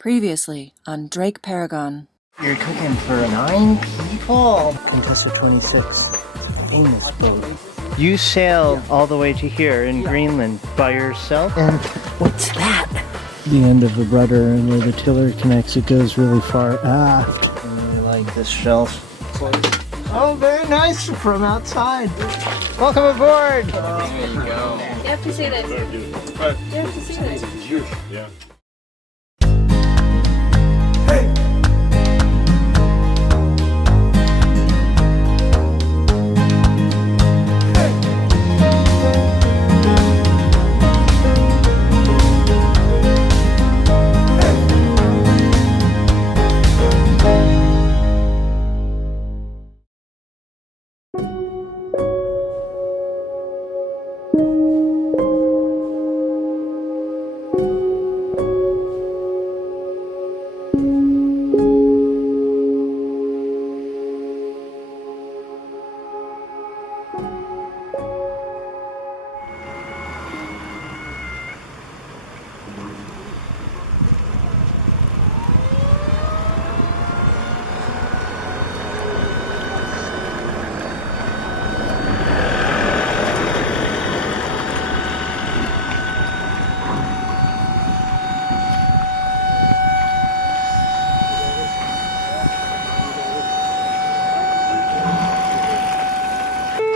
Previously on DrakeParagon. You're cooking for 9 people. Contessa 26. It's a famous boat. You sail all the way to here in Greenland by yourself? And what's that? The end of the rudder, and where the tiller connects, it goes really far aft. I really like this shelf. Oh, very nice from outside. Welcome aboard. There you go. You have to see this. You have to see this. Yeah.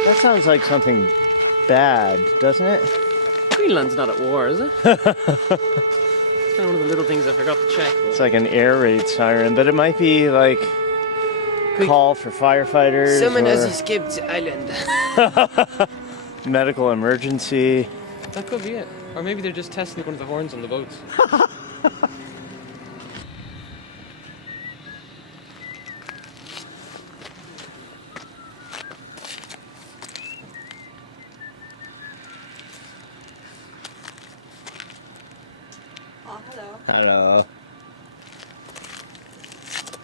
That sounds like something bad, doesn't it? Greenland's not at war, is it? It's kind of one of the little things I forgot to check. It's like an air raid siren, but it might be like call for firefighters. Someone or has escaped the island. medical emergency. That could be it. Or maybe they're just testing one of the horns on the boats. Hello.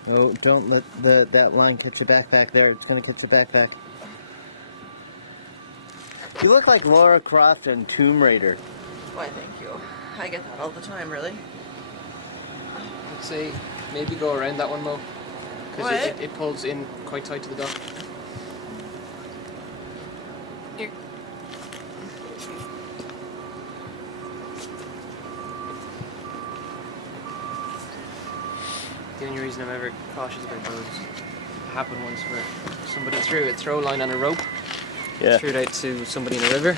Oh, don't let that line catch your backpack there. It's going to catch your backpack. You look like Laura Croft in Tomb Raider. Why, thank you. I get that all the time, really. I'd say maybe go around that one, Mo. Because What? it pulls in quite tight to the dock. Here. The only reason I'm ever cautious about those happened once where somebody threw a throw line on a rope, threw it out to somebody in a river,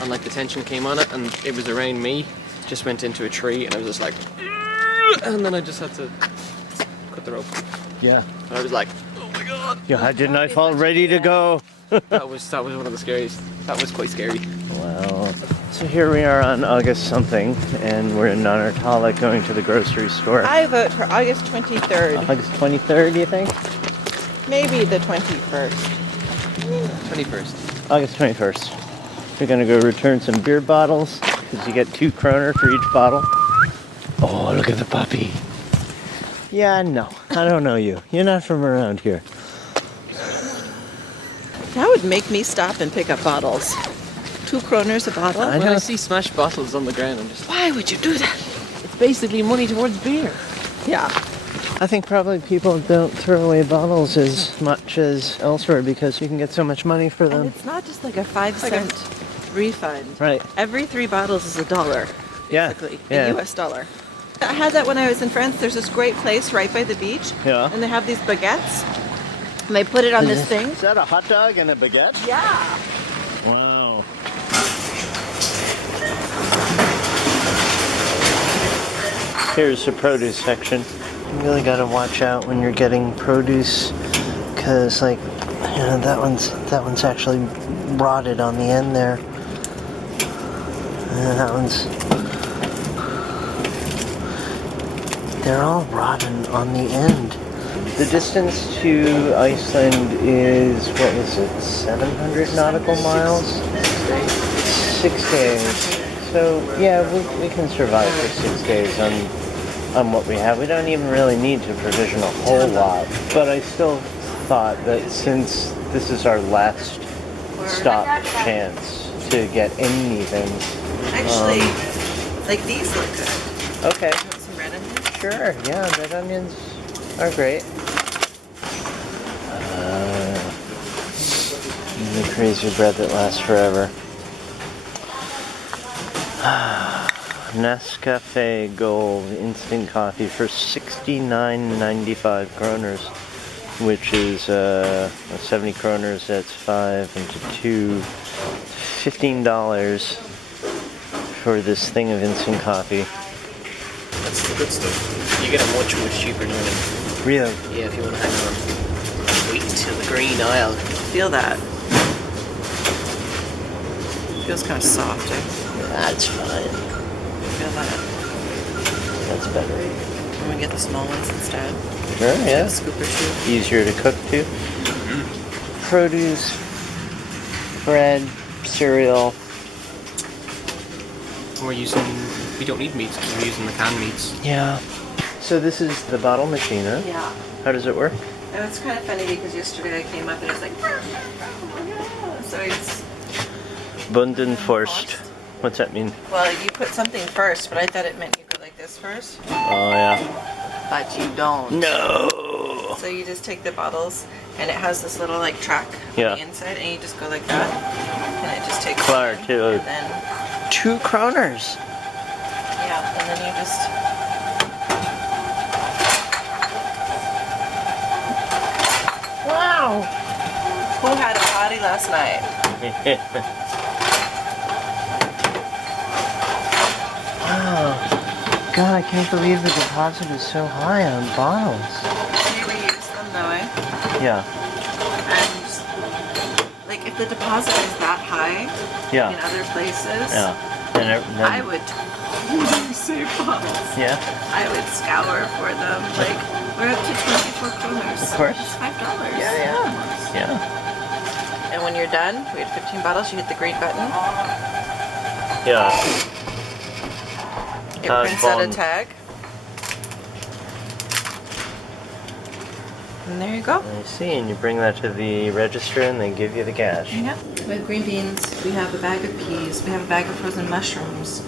and like the tension came on it, and it was around me, just went into a tree, and I was just like, and then I just had to cut the rope. Yeah. And I was like, oh my god. You had your knife all ready to go. That was one of the scariest. That was quite scary. Wow. So here we are on August something, and we're in Nanartalik going to the grocery store. I vote for August 23rd. August 23rd, you think? Maybe the 21st. 21st. August 21st. We're gonna go return some beer bottles, because you get 2 kroner for each bottle. Oh, look at the puppy. Yeah, no, I don't know you. You're not from around here. That would make me stop and pick up bottles. 2 kroners a bottle? I When know. I see smashed bottles on the ground, I'm just, Why would you do that? it's basically money towards beer. Yeah. I think probably people don't throw away bottles as much as elsewhere because you can get so much money for And them. it's not just like a 5-cent refund. Right. Every 3 bottles is $1. Yeah. Basically. Yeah. A US dollar. I had that when I was in France. There's this great place right by the beach. Yeah. And they have these baguettes. And they put it on this thing. Is that a hot dog and a baguette? Yeah. Wow. Here's the produce section. You really gotta watch out when you're getting produce, cause like, you know, that one's actually rotted on the end there. And that one's, they're all rotten on the end. The distance to Iceland is, what was it, 700 nautical miles? 6 days. So, yeah, we can survive for 6 days on what we have. We don't even really need to provision a whole lot. But I still thought that since this is our last stop chance to get anything. Actually, like these look good. Okay. Put some bread in here. Sure, yeah, red onions are great. The crazy bread that lasts forever. Nescafe Gold instant coffee for 69.95 kroners, which is 70 kroners, that's 5 into 2, $15 for this thing of instant coffee. That's the good stuff. You get it much, much cheaper than Really? Yeah, if you want to hang on. Wait until the green aisle. Feel that. Feels kind of soft, eh? That's fine. Feel that. That's better. I'm gonna get the small ones instead. Sure, yeah. Scooper too. Easier to cook too. Produce, bread, cereal. We don't need meats because we're using the canned meats. Yeah. So this is the bottle machine, huh? Yeah. How does it work? And it's kind of funny because yesterday I came up and it was like, so it's Bundenforst. What's that mean? well, you put something first, but I thought it meant you go like this first. Oh yeah. But you don't. No. So you just take the bottles, and it has this little like track Yeah. on the inside, and you just go like that, and it just takes. Klar, it in, too. and then 2 kroners. yeah, and then you just. Wow. Who had a party last night? Wow. God, I can't believe the deposit is so high on bottles. You reuse them though, eh? Yeah. And like if the deposit is that high Yeah. in other places, Yeah. And I would totally save bottles. Yeah. I would scour for them. Like we're up to 24 kroners. Of course. It's $5. Yeah. And when you're done, we had 15 bottles. You hit the green button. Yeah. It prints out a bond. tag. And there you go. I see, and you bring that to the register and they give you the cash. Yeah. We have green beans. We have a bag of peas. We have a bag of frozen mushrooms.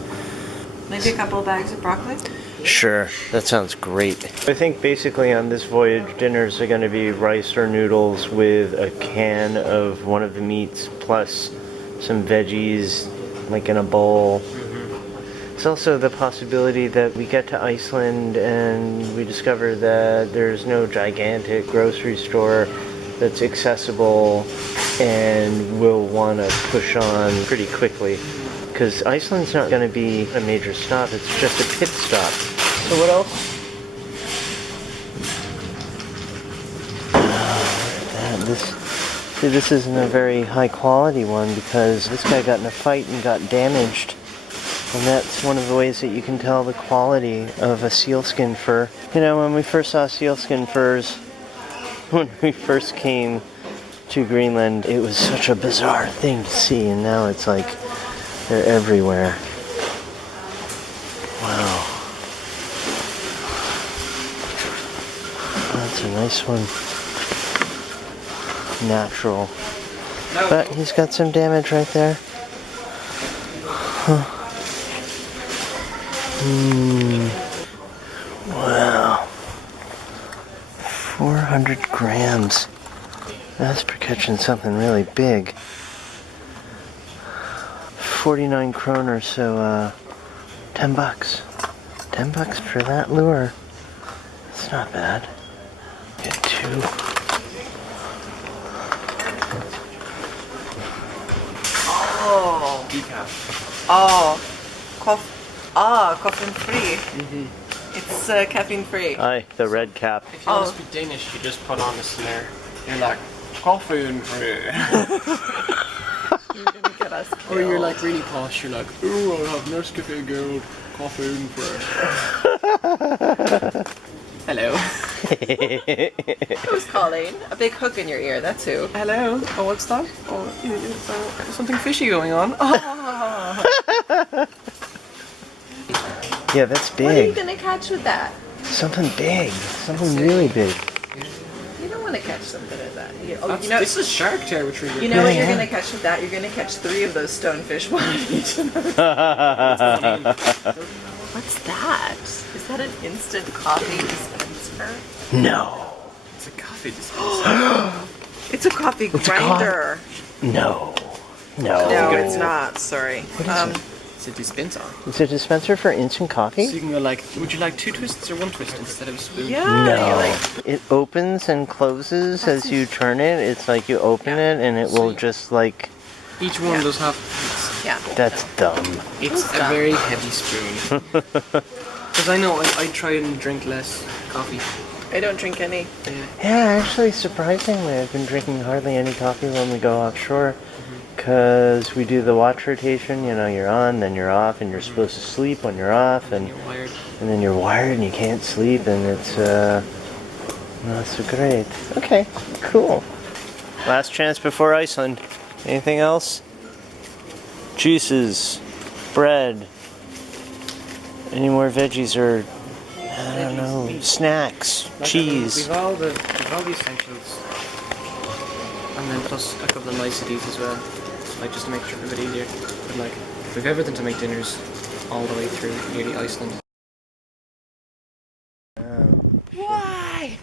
Maybe a couple of bags of broccoli. Sure, that sounds great. I think basically on this voyage, dinners are going to be rice or noodles with a can of one of the meats plus some veggies, like in a bowl. There's also the possibility that we get to Iceland and we discover that there's no gigantic grocery store that's accessible and we'll want to push on pretty quickly. Because Iceland's not going to be a major stop, it's just a pit stop. So what else? This isn't a very high quality one because this guy got in a fight and got damaged. And that's one of the ways that you can tell the quality of a sealskin fur. You know, when we first saw sealskin furs, when we first came to Greenland, it was such a bizarre thing to see, and now it's like they're everywhere. Wow. That's a nice one. Natural. But he's got some damage right there. Huh. Wow. 400 grams. That's for catching something really big. 49 kroners, so $10. $10 for that lure. It's not bad. Get 2. Oh. Decaf. Oh. Caffeine free. It's caffeine free. Aye, the red cap. If you want to speak Danish, you just put on a snare. You're like, coffee and free. You're gonna get us killed. Or you're like really posh, you're like, ooh, I'll have Nescafe Gold, coffee and free. Hello. Who's calling? A big hook in your ear, that's who. Hello. Oh, what's that? Oh, something fishy going on. Oh. Yeah, that's What are you big. gonna catch with that? Something big. Something really big. You don't want to catch something like that. This is shark territory. You know what Yeah. you're gonna catch with that? You're gonna catch 3 of those stonefish, one each. What's that? Is that an instant coffee dispenser? No. It's a coffee dispenser. It's a coffee grinder. No. No, it's not. Sorry. It's a dispenser. It's a dispenser for instant coffee? So you can go like, would you like 2 twists or 1 twist instead of a spoon? Yeah. No. It opens and closes as you turn it. It's like you open it and it will just like... Each one does have... Yeah. That's dumb. It's a very heavy spoon. Because I know I try and drink less coffee. I don't drink any. Yeah, actually, surprisingly, I've been drinking hardly any coffee when we go offshore. Because we do the watch rotation, you know, you're on, then you're off, and you're supposed to sleep when you're off, and You're wired. and then you're wired and you can't sleep, and it's not so great. Okay, cool. Last chance before Iceland. Anything else? Juices, bread, any more veggies or I don't know, snacks, Like, cheese. We've all the essentials. And then plus a couple of niceties as well. Like just to make sure a bit easier. But like we've everything to make dinners all the way through nearly Iceland. Why?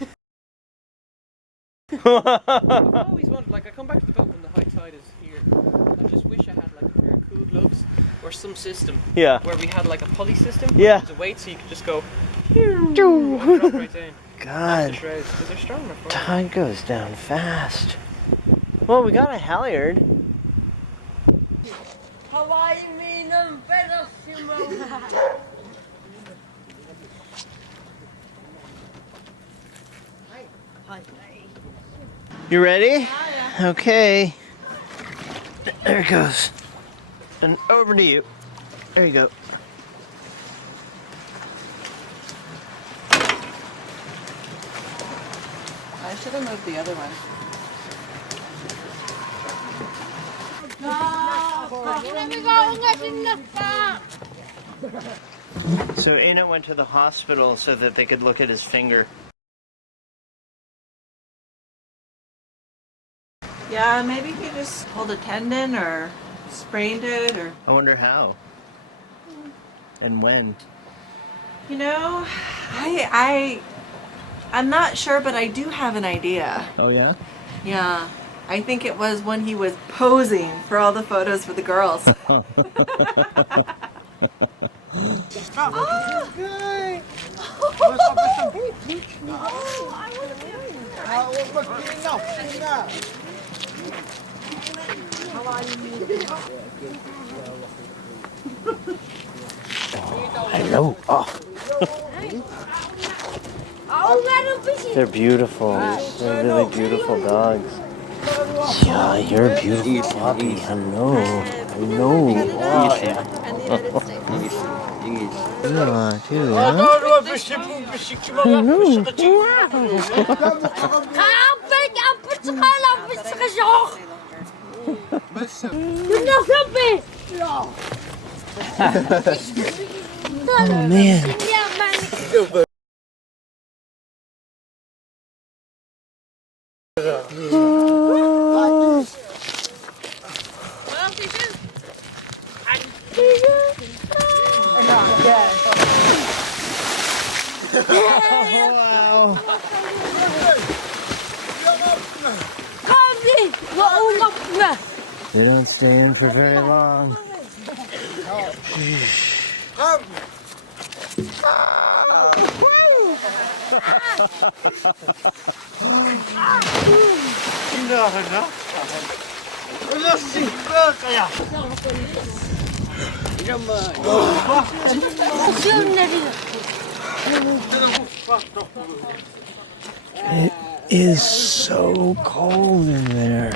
I've always wanted, like I come back to the boat when the high tide is here. I just wish I had like a pair of cool gloves or some system Yeah. where we had like a pulley system. Yeah. There's a weight so you could just go and drop right down. God, The shreds, because they're strong enough. tide goes down fast. Well, we got a halyard. You ready? Okay. There it goes. And over to you. There you go. I should have moved the other one. So Anna went to the hospital so that they could look at his finger. Yeah, maybe he just pulled a tendon or sprained it or... I wonder how. And when. You know, I'm not sure, but I do have an idea. Oh yeah? Yeah. I think it was when he was posing for all the photos for the girls. Hello. Oh. They're beautiful. They're really beautiful dogs. Yeah, you're a beautiful puppy. Hello. Hello. Oh, yeah. You are too, huh? Hello. Oh, man. Wow. They don't stay in for very long. It is so cold in there.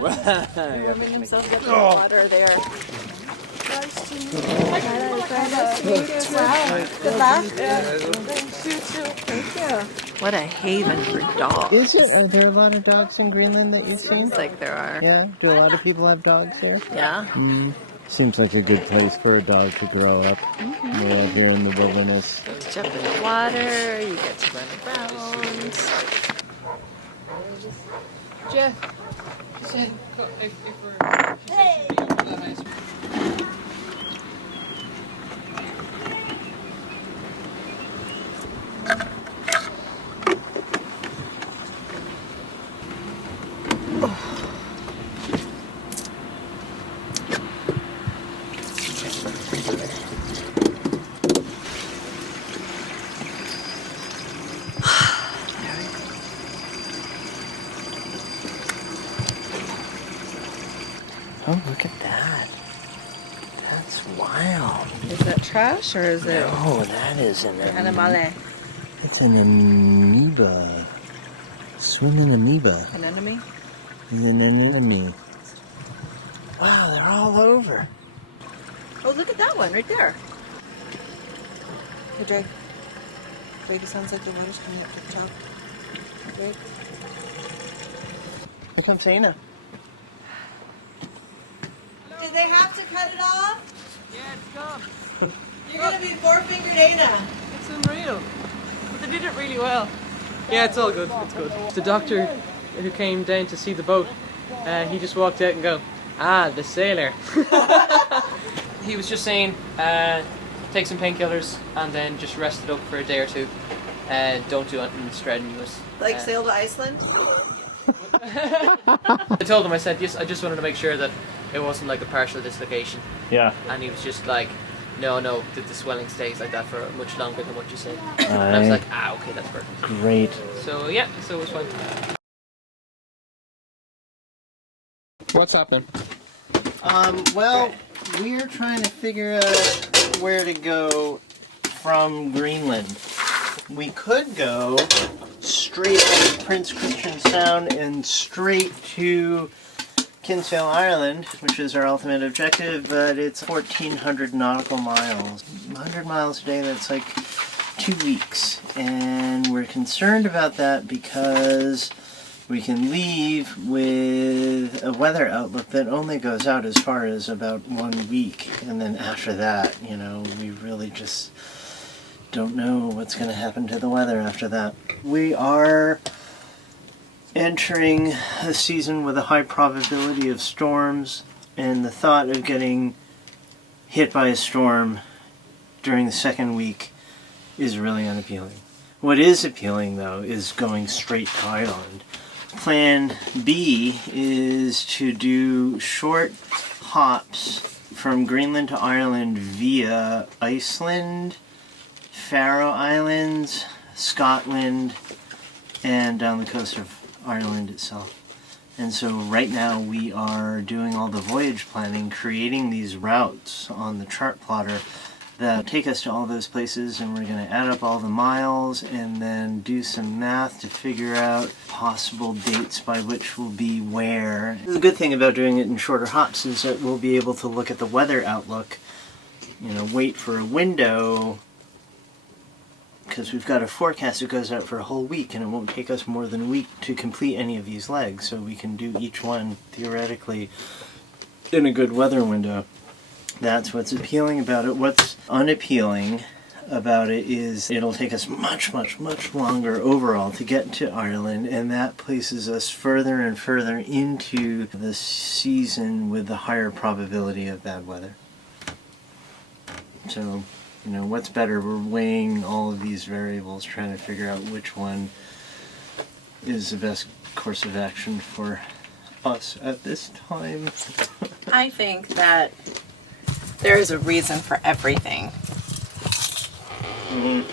Moving himself up to the water there. Good luck. Thank you. What a haven for dogs. Is it? Are there a lot of dogs in Greenland that you've seen? Seems like there are. Yeah? Do a lot of people have dogs there? Yeah. Seems like a good place for a dog to grow up. Right here in the wilderness. You get to jump in the water, you get to run around. Jeff. Oh, look at that. That's wild. Is that trash or is it No, that is an animale? It's an amoeba. Swimming amoeba. An enemy? It's an anemone. Wow, they're all over. Oh, look at that one right there. Hey, Jake. Jake, it sounds like the water's coming up to the top. Jake? Here comes Tina. Did they have to cut it off? Yeah, it's gone. You're gonna be four-fingered Dana. It's unreal. But they did it really well. Yeah, it's all good. It's good. The doctor who came down to see the boat, he just walked out and go, "Ah, the sailor." He was just saying, take some painkillers and then just rest it up for a day or two. Don't do anything strenuous. Like sail to Iceland? I told him, I said, yes, I just wanted to make sure that it wasn't like a partial dislocation. Yeah. And he was just like, no, the swelling stays like that for much longer than what you said. And I was like, okay, that's perfect. Great. So yeah, so it was fine. What's happening? Well, we're trying to figure out where to go from Greenland. We could go straight up Prince Christian Sound and straight to Kinsale, Ireland, which is our ultimate objective, but it's 1,400 nautical miles. 100 miles a day, that's like 2 weeks. And we're concerned about that because we can leave with a weather outlook that only goes out as far as about 1 week. And then after that, you know, we really just don't know what's going to happen to the weather after that. We are entering a season with a high probability of storms, and the thought of getting hit by a storm during the second week is really unappealing. What is appealing, though, is going straight to Ireland. Plan B is to do short hops from Greenland to Ireland via Iceland, Faroe Islands, Scotland, and down the coast of Ireland itself. And so right now we are doing all the voyage planning, creating these routes on the chart plotter that take us to all those places, and we're going to add up all the miles and then do some math to figure out possible dates by which we'll be where. The good thing about doing it in shorter hops is that we'll be able to look at the weather outlook, you know, wait for a window, because we've got a forecast that goes out for a whole week, and it won't take us more than a week to complete any of these legs, so we can do each one theoretically in a good weather window. That's what's appealing about it. What's unappealing about it is it'll take us much, much, much longer overall to get to Ireland, and that places us further and further into the season with the higher probability of bad weather. So, you know, what's better? We're weighing all of these variables, trying to figure out which one is the best course of action for us at this time. I think that there is a reason for everything. Mm-hmm.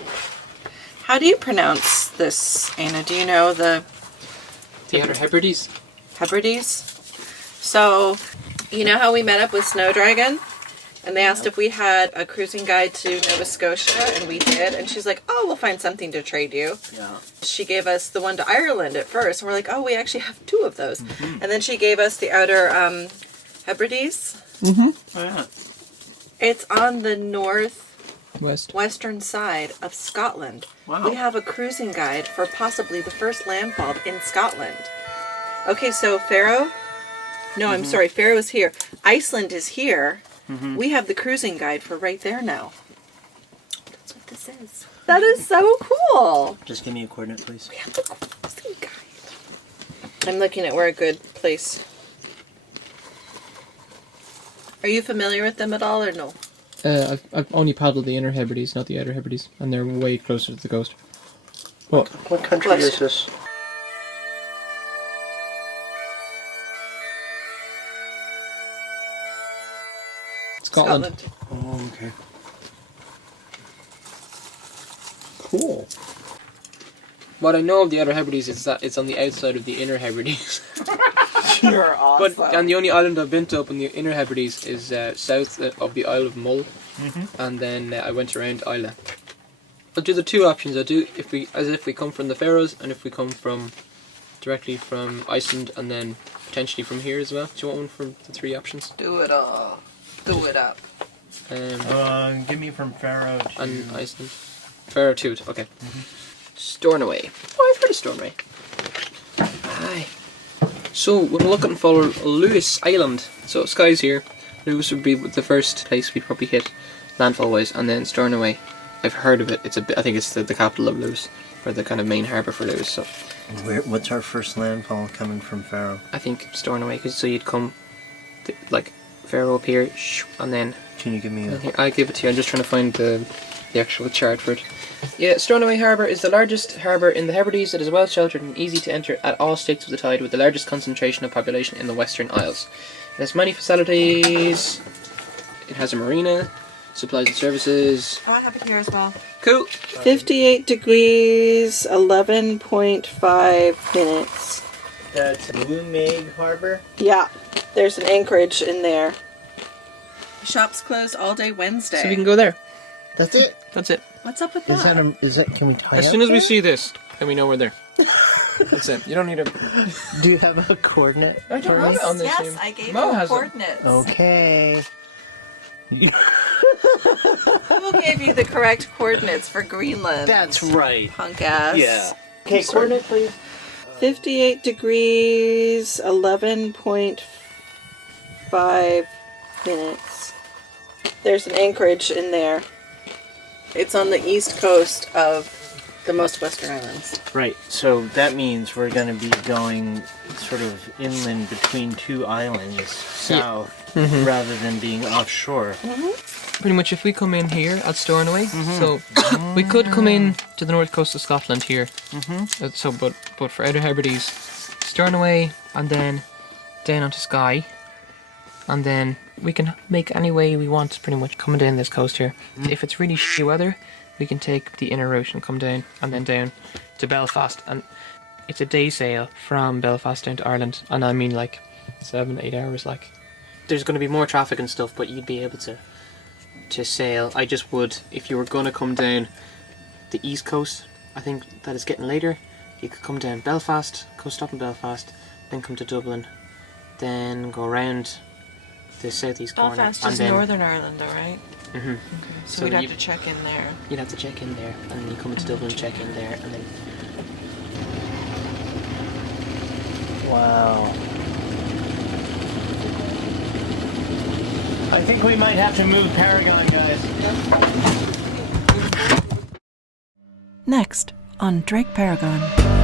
How do you pronounce this, Anna? Do you know the Outer Hebrides? Hebrides? So, you know how we met up with Snow Dragon? And they asked if we had a cruising guide to Nova Scotia, and we did. And she's like, oh, we'll find something to trade you. Yeah. She gave us the one to Ireland at first, and we're like, oh, we actually have two of those. Mm-hmm. And then she gave us the Outer Hebrides. Mm-hmm. Oh, yeah. It's on the western side of Scotland. Wow. We have a cruising guide for possibly the first landfall in Scotland. Okay, so Faroe? No, I'm sorry, Faroe is here. Iceland is here. We have the cruising guide for right there now. That's what this is. That is so cool. Just give me a coordinate, please. We have the cruising guide. I'm looking at where a good place. Are you familiar with them at all or no? I've only paddled the Inner Hebrides, not the Outer Hebrides, and they're way closer to the coast. What? What country is this? Scotland. Oh, okay. Cool. What I know of the Outer Hebrides is that it's on the outside of the Inner Hebrides. You're awesome. But and the only island I've been to up in the Inner Hebrides is south of the Isle of Mull, and then I went around Islay. I'll do the two options. I'll do if we come from the Faroes and if we come from directly from Iceland and then potentially from here as well. Do you want one from the three options? Do it all. Do it up. Give me from Faroe to... And Iceland. Faroe to it, okay. Stornoway. Oh, I've heard of Stornoway. Aye. So, we're looking for Lewis Island. So, Sky's here. Lewis would be the first place we probably hit landfall-wise, and then Stornoway. I've heard of it. I think it's the capital of Lewis, or the kind of main harbour for Lewis. So, what's our first landfall coming from Faroe? I think Stornoway, so you'd come, like, Faroe up here, and then... Can you give me a... I'll give it to you. I'm just trying to find the actual chart for it. Yeah, Stornoway Harbour is the largest harbour in the Hebrides. It is well sheltered and easy to enter at all states of the tide, with the largest concentration of population in the Western Isles. It has many facilities. It has a marina, supplies and services. Oh, I have it here as well. Cool. 58 degrees, 11.5 minutes. That's Blue Meg Harbor? Yeah, there's an anchorage in there. Shop's closed all day Wednesday. So we can go there. That's it? That's it. What's up with Is that? can we tie As up soon as we there? see this, then we know we're there. That's it. You don't need a... Do you have a coordinate? I don't have it on this Yes, name. I gave Mo you has it. coordinates. Okay. Who gave you the correct coordinates for Greenland? That's right. Punk ass. Yeah. Okay, coordinate please. 58 degrees, 11.5 minutes. There's an anchorage in there. It's on the east coast of the most western islands. Right, so that means we're going to be going sort of inland between two islands, south, rather than being offshore. Pretty much if we come in here at Stornoway, so we could come in to the north coast of Scotland here. So, but for Outer Hebrides, Stornoway and then down onto Skye, and then we can make any way we want pretty much coming down this coast here. If it's really shitty weather, we can take the inner route and come down and then down to Belfast, and it's a day sail from Belfast down to Ireland, and I mean like 7-8 hours. Like, there's going to be more traffic and stuff, but you'd be able to sail. I just would, if you were going to come down the east coast, I think that is getting later, you could come down Belfast, go stop in Belfast, then come to Dublin, then go around the southeast corner. Belfast and is then, Northern Ireland, though, right? Mhm. Okay. So, So we'd have you- to check in there. You'd have to check in there, and then you come into Dublin, check in there, and then... Wow. I think we might have to move Paragon, guys. Next on DrakeParagon.